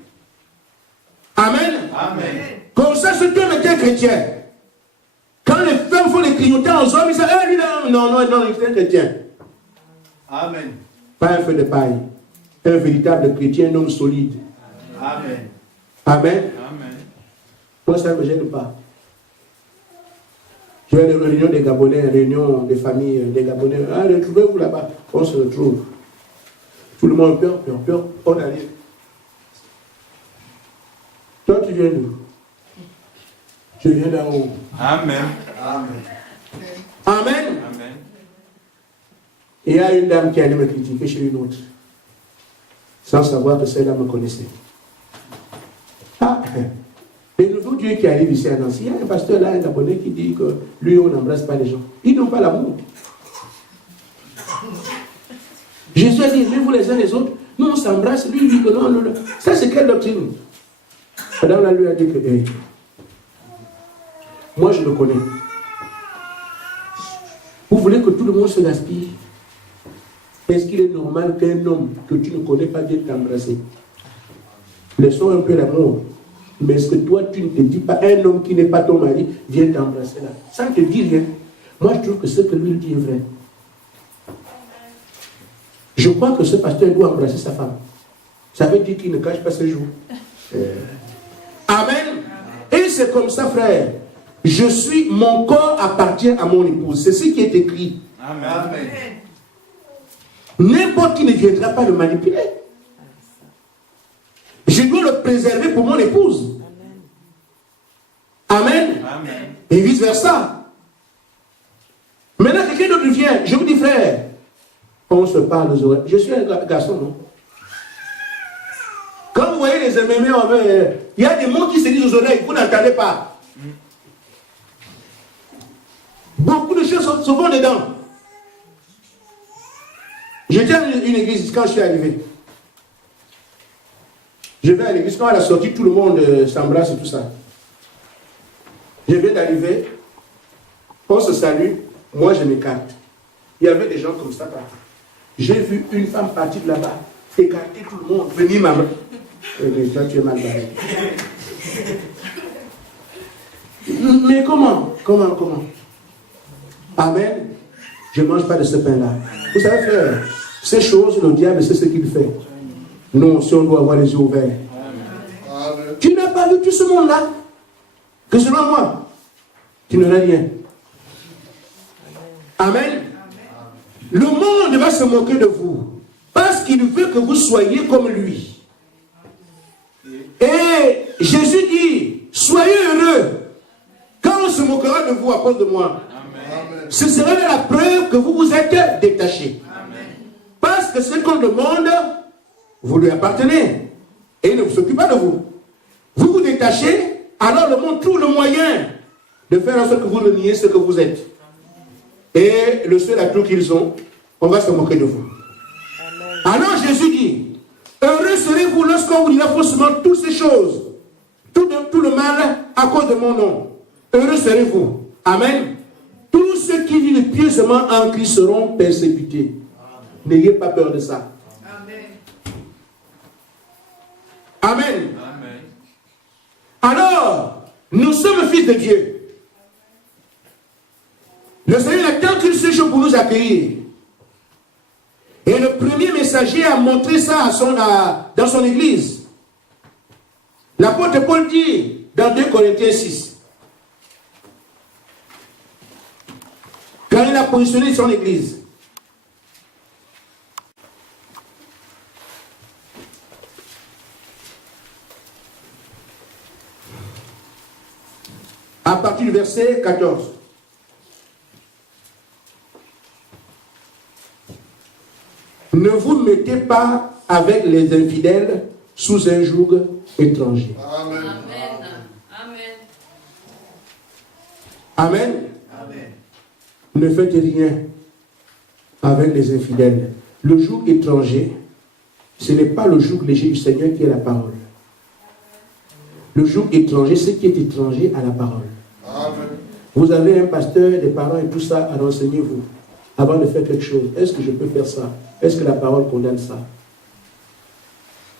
Amen. Amen. Comme ça, ce homme était un chrétien. Quand les femmes font les clignotants aux hommes, ils disent, ah, lui, non, il est un chrétien. Amen. Pas un feu de paille. Un véritable chrétien, un homme solide. Amen. Amen. Amen. Moi, ça ne me gêne pas. Je vais à la réunion des Gabonais, réunion des familles des Gabonais. Ah, retrouvez-vous là-bas. On se retrouve. Tout le monde peur. On arrive. Toi, tu viens d'où? Je viens d'en haut. Amen. Amen. Amen. Amen. Et il y a une dame qui allait me critiquer chez une autre, sans savoir que celle-là me connaissait. Ah, les nouveaux dieux qui arrivent ici à Nancy, il y a un pasteur là, un Gabonais qui dit que lui, on n'embrasse pas les gens. Ils n'ont pas l'amour. Jésus a dit, aimez-vous les uns les autres. Nous, on s'embrasse, lui, il dit que non, non, non. Ça, c'est quelle doctrine? Madame là, lui a dit que, hey, moi, je le connais. Vous voulez que tout le monde se gaspille? Est-ce qu'il est normal qu'un homme que tu ne connais pas vienne t'embrasser? Laissons un peu l'amour. Mais est-ce que toi, tu ne te dis pas, un homme qui n'est pas ton mari vient t'embrasser là? Ça ne te dit rien. Moi, je trouve que ce que lui dit est vrai. Je crois que ce pasteur doit embrasser sa femme. Ça veut dire qu'il ne cache pas ses jours. Amen. Et c'est comme ça, frère. Mon corps appartient à mon épouse. C'est ce qui est écrit. Amen. N'importe qui ne viendra pas le manipuler. Je dois le préserver pour mon épouse. Amen. Amen. Et vice versa. Maintenant, quelqu'un d'autre vient. Je vous dis, frère, on se parle aux oreilles. Je suis un garçon, non? Quand vous voyez les MMA, il y a des mots qui se disent aux oreilles, vous n'entendez pas. Beaucoup de choses se vont dedans. J'étais à une église quand je suis arrivé. Je vais à l'église, quand à la sortie, tout le monde s'embrasse et tout ça. Je viens d'arriver, on se salue, moi je m'écarte. Il y avait des gens comme ça partout. J'ai vu une femme partir de là-bas, écarter tout le monde, venir ma main. Toi, tu es mal barré. Mais comment? Amen. Je ne mange pas de ce pain-là. Vous savez, frère, ces choses, le diable, c'est ce qu'il fait. Nous, si on doit avoir les yeux ouverts. Amen. Tu n'as pas vu tout ce monde-là? Que selon moi, tu n'aurais rien. Amen. Le monde va se moquer de vous parce qu'il veut que vous soyez comme lui. Et Jésus dit, soyez heureux quand on se moquera de vous à cause de moi. Amen. Ce sera la preuve que vous vous êtes détachés. Amen. Parce que ce qu'on demande, vous lui appartenez. Et il ne s'occupe pas de vous. Vous vous détachez, alors le monde trouve le moyen de faire en sorte que vous reniez ce que vous êtes. Et le seul atout qu'ils ont, on va se moquer de vous. Amen. Alors Jésus dit, heureux serez-vous lorsqu'on vous dira faussement toutes ces choses, tout le mal à cause de mon nom. Heureux serez-vous. Amen. Tous ceux qui vivent pieusement en Christ seront persécutés. N'ayez pas peur de ça. Amen. Amen. Amen. Alors, nous sommes fils de Dieu. Le Seigneur a tant qu'une seule chose pour nous accueillir. Et le premier messager a montré ça dans son église. L'apôtre Paul dit dans 2 Corinthiens 6. Quand il a positionné son église. À partir du verset 14. Ne vous mettez pas avec les infidèles sous un joug étranger. Amen. Amen. Amen. Amen. Ne faites rien avec les infidèles. Le joug étranger, ce n'est pas le joug léger du Seigneur qui est la parole. Le joug étranger, c'est qui est étranger à la parole. Amen. Vous avez un pasteur, des parents et tout ça, à renseignez-vous avant de faire quelque chose. Est-ce que je peux faire ça? Est-ce que la parole condamne ça?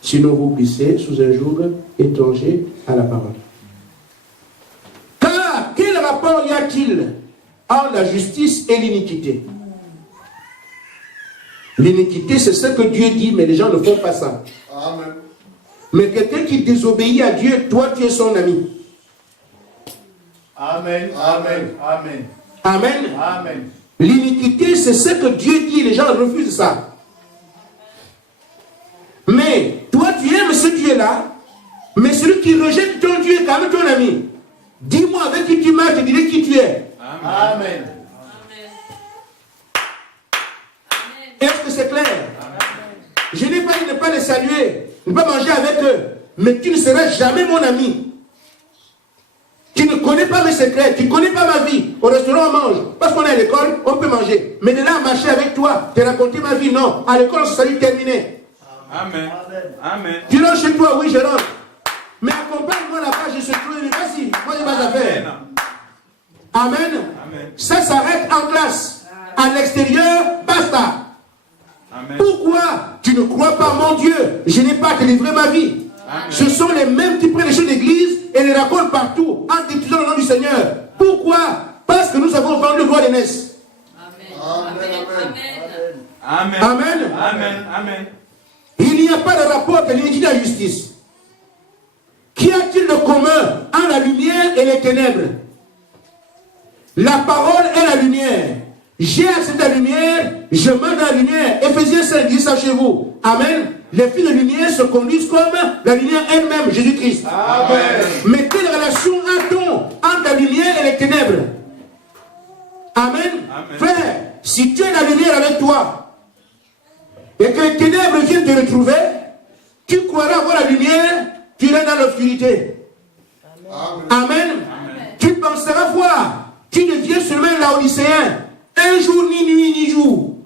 Sinon, vous glissez sous un joug étranger à la parole. Car quel rapport y a-t-il entre la justice et l'iniquité? L'iniquité, c'est ce que Dieu dit, mais les gens ne font pas ça. Amen. Mais quelqu'un qui désobéit à Dieu, toi, tu es son ami. Amen. Amen. Amen. Amen. Amen. L'iniquité, c'est ce que Dieu dit, les gens refusent ça. qui rejette ton Dieu est quand même ton ami. Dis-moi avec qui tu marches, je dirai qui tu es. Amen. Est-ce que c'est clair? Je n'ai pas dit de ne pas les saluer, de ne pas manger avec eux, mais tu ne seras jamais mon ami. Tu ne connais pas mes secrets, tu ne connais pas ma vie. Au restaurant, on mange. Parce qu'on est à l'école, on peut manger. Mais de là à marcher avec toi, te raconter ma vie, non. À l'école, on se salue terminé. Amen. Amen. Tu rentres chez toi, oui, je rentre. Mais accompagne-moi là-bas, je suis trouvé. Vas-y, moi, j'ai pas à faire. Amen. Amen. Ça s'arrête en classe. À l'extérieur, basta. Amen. Pourquoi tu ne crois pas mon Dieu? Je n'ai pas à te livrer ma vie. Amen. Ce sont les mêmes qui prennent les choses d'église et les racontent partout en diffusant le nom du Seigneur. Pourquoi? Parce que nous avons vendu le roi d'aînesse. Amen. Amen. Amen. Amen. Il n'y a pas de rapport de l'iniquité et de la justice. Qu'y a-t-il de commun entre la lumière et les ténèbres? La parole est la lumière. J'ai accepté la lumière, je marche dans la lumière. Éphésiens 5 dit ça chez vous. Amen. Les filles de lumière se conduisent comme la lumière elle-même, Jésus-Christ. Amen. Mais quelle relation a-t-on entre la lumière et les ténèbres? Amen. Amen. Frère, si tu es la lumière avec toi et que les ténèbres viennent te retrouver, tu croiras avoir la lumière, tu iras dans l'obscurité. Amen. Amen. Tu penseras voir, tu deviens seulement un laodicéen. Un jour, ni nuit, ni jour.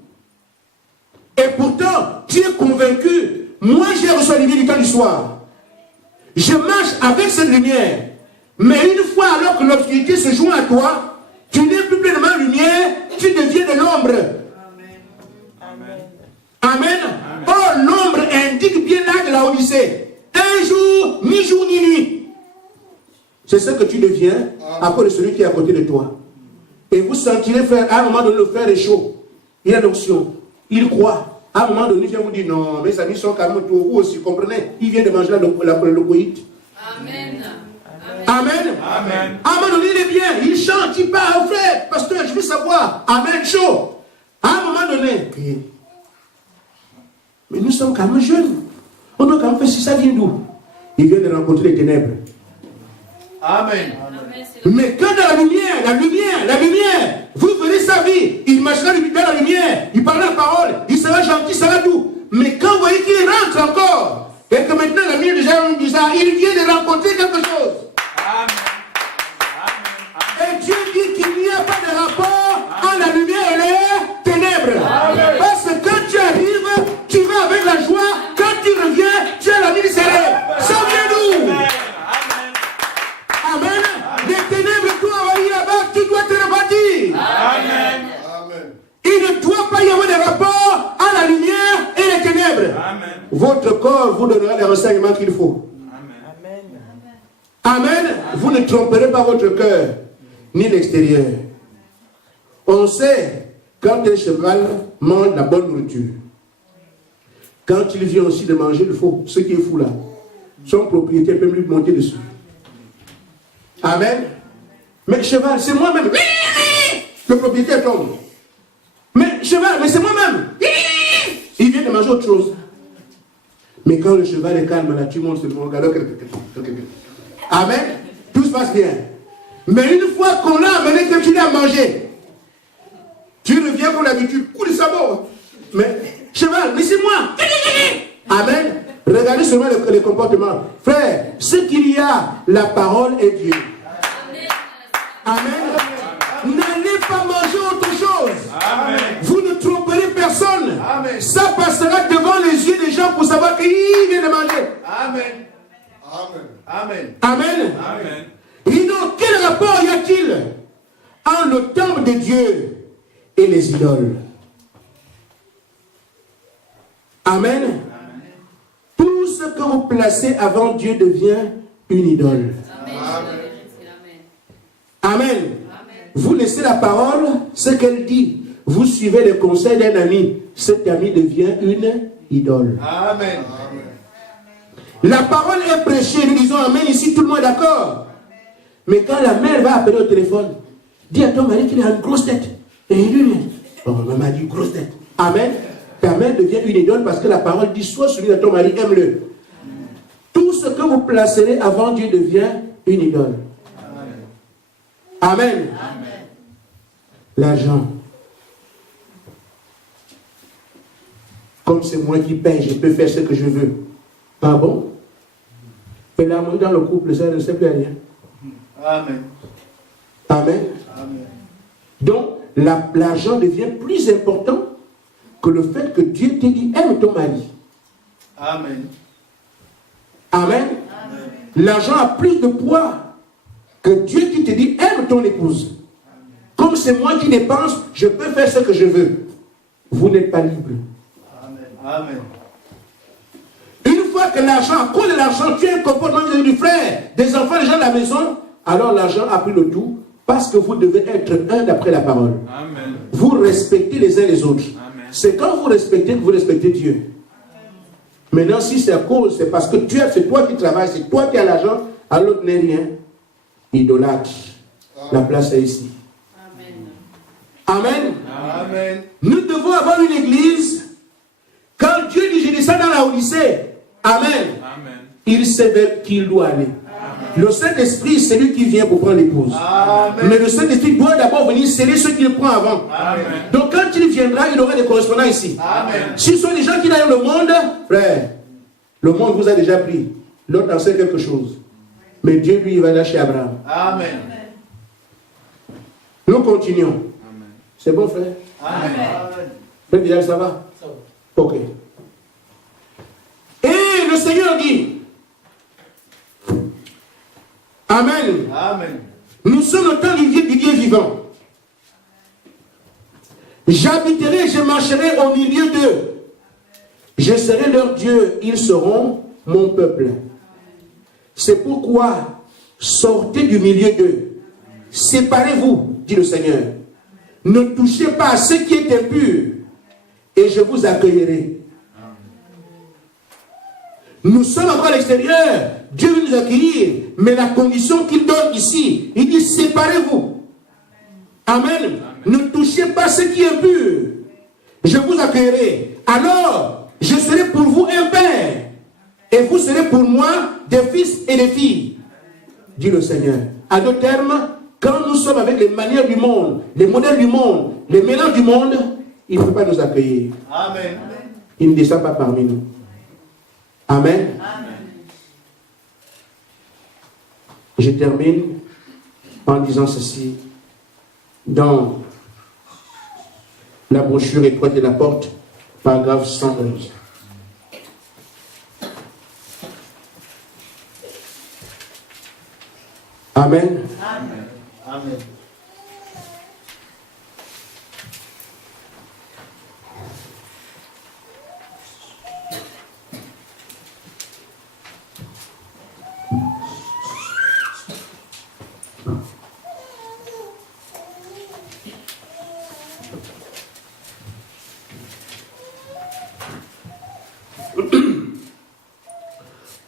Et pourtant, tu es convaincu. Moi, j'ai reçu la lumière du temps du soir. Je marche avec cette lumière. Mais une fois alors que l'obscurité se joint à toi, tu n'es plus pleinement lumière, tu deviens de l'ombre. Amen. Or, l'ombre indique bien là de la Odyssée. Un jour, ni nuit. C'est ce que tu deviens à cause de celui qui est à côté de toi. Et vous sentirez, frère, à un moment donné, le fer est chaud. Il a l'onction. Il croit. À un moment donné, il vient vous dire, non, mes amis sont calmes, vous aussi, comprenez? Il vient de manger le coït. Amen. Amen. Amen. À un moment donné, il est bien. Il chante, il parle, frère, pasteur, je veux savoir. Amen, chaud. À un moment donné, mais nous sommes quand même jeunes. On doit quand même faire si ça vient d'où? Il vient de rencontrer les ténèbres. Amen. Mais quand dans la lumière, vous verrez sa vie, il marchera dans la lumière, il parlera la parole, il sera gentil, il sera doux. Mais quand vous voyez qu'il rentre encore, et que maintenant la lumière déjà est bizarre, il vient de rencontrer quelque chose. Amen. Et Dieu dit qu'il n'y a pas de rapport entre la lumière et les ténèbres. Amen. Parce que quand tu arrives, tu vas avec la joie, quand tu reviens, tu as la vie du célèbre. Ça vient d'où? Amen. Les ténèbres, toi, envoyé là-bas, tu dois te rebâtir. Amen. Il ne doit pas y avoir de rapport à la lumière et les ténèbres. Amen. Votre corps vous donnera les renseignements qu'il faut. Amen. Vous ne tromperez pas votre cœur, ni l'extérieur. On sait quand un cheval mange la bonne nourriture. Quand il vient aussi de manger le faux, ce qui est fou là, son propriétaire peut lui monter dessus. Amen. Mais cheval, c'est moi-même. Le propriétaire tombe. Mais cheval, mais c'est moi-même. Il vient de manger autre chose. Mais quand le cheval est calme, là, tu montes sur le regarde. Amen. Tout se passe bien. Mais une fois qu'on l'a amené, que tu l'as mangé, tu reviens comme d'habitude, coup de sabot. Mais cheval, mais c'est moi. Amen. Regardez seulement les comportements. Frère, ce qu'il y a, la parole est Dieu. Amen. N'allez pas manger autre chose. Amen. Vous ne tromperez personne. Amen. Ça passera devant les yeux des gens pour savoir qui vient de manger. Amen. Amen. Amen. Amen. Et donc, quel rapport y a-t-il entre le temple de Dieu et les idoles? Amen. Tout ce que vous placez avant Dieu devient une idole. Amen. Vous laissez la parole, ce qu'elle dit. Vous suivez les conseils d'un ami. Cet ami devient une idole. Amen. La parole est prêchée. Nous disons Amen. Ici, tout le monde est d'accord. Mais quand la mère va appeler au téléphone, dis à ton mari qu'il a une grosse tête. Et lui, maman m'a dit grosse tête. Amen. Ta mère devient une idole parce que la parole dit sois celui de ton mari, aime-le. Tout ce que vous placerez avant Dieu devient une idole. Amen. Amen. L'argent. Comme c'est moi qui paye, je peux faire ce que je veux. Ah bon? Et l'amour dans le couple, ça ne sert plus à rien. Amen. Amen. Amen. Donc, l'argent devient plus important que le fait que Dieu t'ait dit aime ton mari. Amen. Amen. L'argent a plus de poids que Dieu qui te dit aime ton épouse. Comme c'est moi qui dépense, je peux faire ce que je veux. Vous n'êtes pas libre. Amen. Amen. Une fois que l'argent, à cause de l'argent, tu as un comportement du frère, des enfants, des gens de la maison, alors l'argent a pris le tout parce que vous devez être un d'après la parole. Amen. Vous respectez les uns les autres. Amen. C'est quand vous respectez que vous respectez Dieu. Maintenant, si c'est à cause, c'est parce que c'est toi qui travailles, c'est toi qui as l'argent, alors l'autre n'est rien. Idolâtre. La place est ici. Amen. Amen. Nous devons avoir une église. Quand Dieu dit, je dis ça dans la Odyssée. Amen. Amen. Il sait vers qui il doit aller. Le Saint-Esprit, c'est lui qui vient pour prendre l'épouse. Amen. Mais le Saint-Esprit doit d'abord venir sceller ceux qui le prennent avant. Amen. Donc quand il viendra, il aura des correspondants ici. Amen. Si ce sont des gens qui dans le monde, frère, le monde vous a déjà pris. L'autre en sait quelque chose. Mais Dieu, lui, il va lâcher Abraham. Amen. Nous continuons. Amen. C'est bon, frère? Amen. Frère Bilal, ça va? Ok. Et le Seigneur dit, Amen. Amen. Nous sommes au temps du Dieu vivant. J'habiterai, je marcherai au milieu d'eux. Je serai leur Dieu, ils seront mon peuple. C'est pourquoi sortez du milieu d'eux. Séparez-vous, dit le Seigneur. Ne touchez pas à ce qui est impur, et je vous accueillerai. Nous sommes encore à l'extérieur. Dieu veut nous accueillir. Mais la condition qu'il donne ici, il dit séparez-vous. Amen. Ne touchez pas ce qui est impur. Je vous accueillerai. Alors, je serai pour vous un père. Et vous serez pour moi des fils et des filles. Dit le Seigneur. À d'autres termes, quand nous sommes avec les manières du monde, les modèles du monde, les mélanges du monde, il ne peut pas nous accueillir. Amen. Il ne descend pas parmi nous. Amen. Amen. Je termine en disant ceci. Dans la brochure Étroite de la porte, paragraphe 111. Amen. Amen. Amen.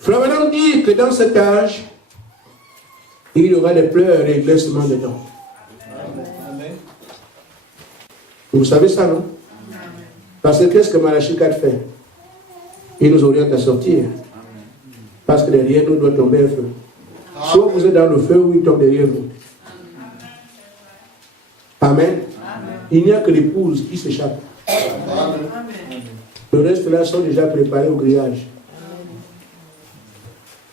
Frère Madame dit que dans cet âge, il y aura des pleurs et des glaissements dedans. Amen. Vous savez ça, non? Parce que qu'est-ce que Malachie 4 fait? Il nous oriente à sortir. Parce que derrière nous doit tomber un feu. Soit vous êtes dans le feu ou il tombe derrière vous. Amen. Il n'y a que l'épouse qui s'échappe. Amen. Le reste là sont déjà préparés au grillage.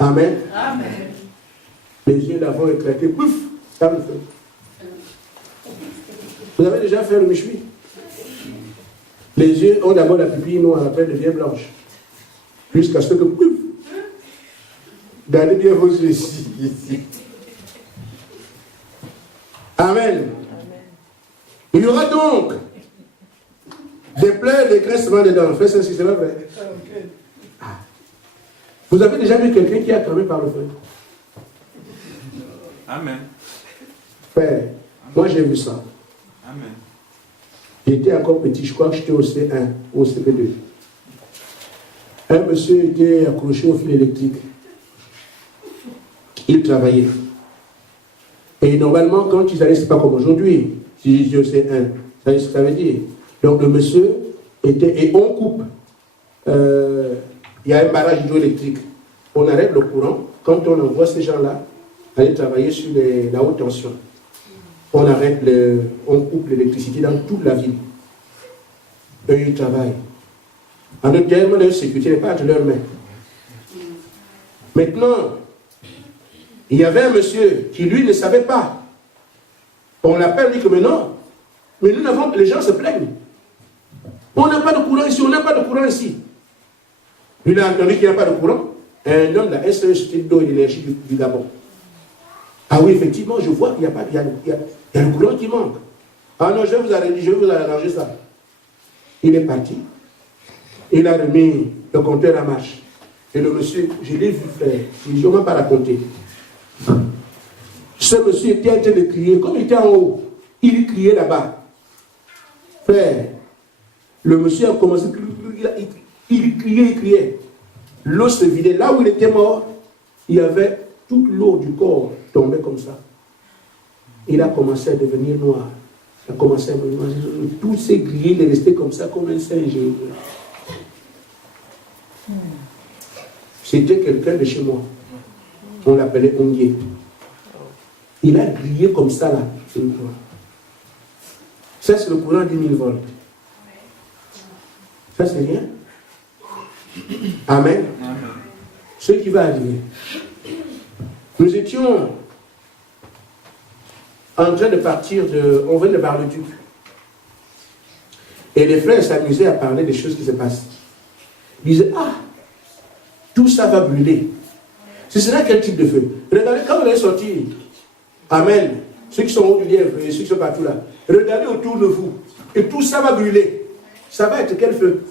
Amen. Amen. Les yeux d'avant éclatés, pouf, dans le feu. Vous avez déjà fait le méchoui? Les yeux ont d'abord la pupille noire, après devient blanche. Jusqu'à ce que, pouf, gardez bien vos yeux ici. Amen. Il y aura donc des pleurs, des graissements dedans. Fais ça si c'est pas vrai. Vous avez déjà vu quelqu'un qui a cramé par le feu? Amen. Frère, moi j'ai vu ça. Amen. J'étais encore petit, je crois que j'étais au C1, au CP2. Un monsieur était accroché au fil électrique. Il travaillait. Et normalement, quand ils allaient, c'est pas comme aujourd'hui. Si je dis au C1, vous savez ce que ça veut dire? Donc le monsieur était, et on coupe. Il y a un barrage hydroélectrique. on arrête le courant quand on envoie ces gens-là aller travailler sur la haute tension. On coupe l'électricité dans toute la ville. Eux, ils travaillent. En d'autres termes, leur sécurité n'est pas entre leurs mains. Maintenant, il y avait un monsieur qui, lui, ne savait pas. On l'appelle, dit que mais non, mais nous n'avons, les gens se plaignent. On n'a pas de courant ici, on n'a pas de courant ici. Lui, il a entendu qu'il n'y a pas de courant. Un homme de la SE d'eau et d'énergie du Gabon. Ah oui, effectivement, je vois qu'il y a le courant qui manque. Ah non, je vais vous arranger ça. Il est parti. Il a remis le compteur à marche. Et le monsieur, je l'ai vu faire. Je ne vais pas raconter. Ce monsieur était en train de crier. Comme il était en haut, il criait là-bas. Frère, le monsieur a commencé. Il criait. L'eau se vidait. Là où il était mort, il y avait toute l'eau du corps tombée comme ça. Il a commencé à devenir noir. Il a commencé à devenir noir. Tout s'est grillé, il est resté comme ça, comme un singe. C'était quelqu'un de chez moi. On l'appelait Ongué. Il a grillé comme ça là. Ça, c'est le courant de 10 000 volts. Ça, c'est rien. Amen. Amen. Ce qui va arriver. Nous étions en train de partir on venait de Bar-le-Duc. Et les frères s'amusaient à parler des choses qui se passent. Ils disaient, ah, tout ça va brûler. Ce sera quel type de feu? Regardez, quand vous allez sortir, amen, ceux qui sont au haut du lièvre et ceux qui sont partout là, regardez autour de vous. Et tout ça va brûler. Ça va être quel feu?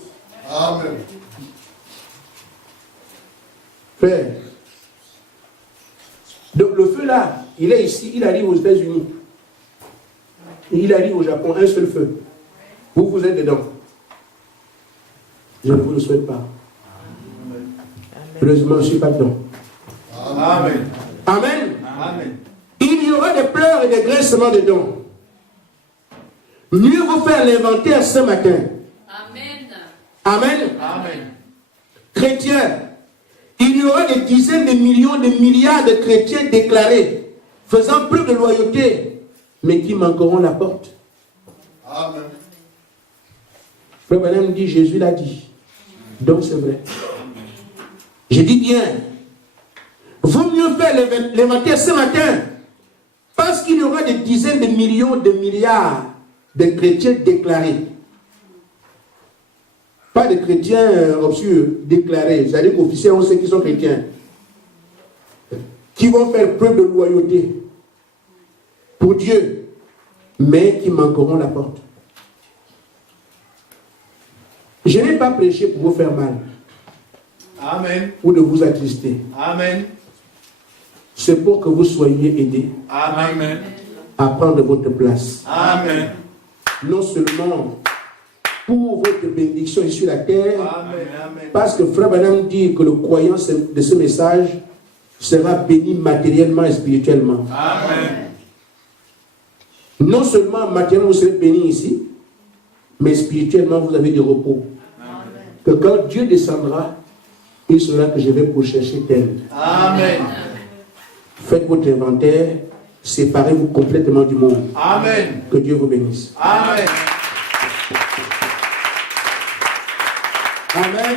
Amen. Frère, donc le feu là, il est ici, il arrive aux États-Unis. Il arrive au Japon, un seul feu. Vous êtes dedans. Je ne vous le souhaite pas. Heureusement, je ne suis pas dedans. Amen. Amen. Amen. Il y aura des pleurs et des grincements dedans. Mieux vaut faire l'inventaire ce matin. Amen. Amen. Amen. Chrétiens, il y aura des dizaines de millions, de milliards de chrétiens déclarés, faisant preuve de loyauté, mais qui manqueront la porte. Amen. Frère Branham dit, Jésus l'a dit. Donc c'est vrai. Je dis bien, vaut mieux faire l'inventaire ce matin, parce qu'il y aura des dizaines de millions, de milliards de chrétiens déclarés. Pas de chrétiens obscurs déclarés, c'est-à-dire qu'officiellement, ceux qui sont chrétiens, qui vont faire preuve de loyauté pour Dieu, mais qui manqueront la porte. Je n'ai pas prêché pour vous faire mal. Amen. Ou de vous attrister. Amen. C'est pour que vous soyez aidés Amen. à prendre votre place. Amen. Non seulement pour votre bénédiction ici sur la terre, Amen. Amen. parce que Frère Branham dit que le croyant de ce message sera béni matériellement et spirituellement. Amen. Non seulement matériellement vous serez béni ici, mais spirituellement vous avez du repos. Amen. Que quand Dieu descendra, il sera que je vais pour chercher tel. Amen. Faites votre inventaire, séparez-vous complètement du monde. Amen. Que Dieu vous bénisse. Amen. Amen.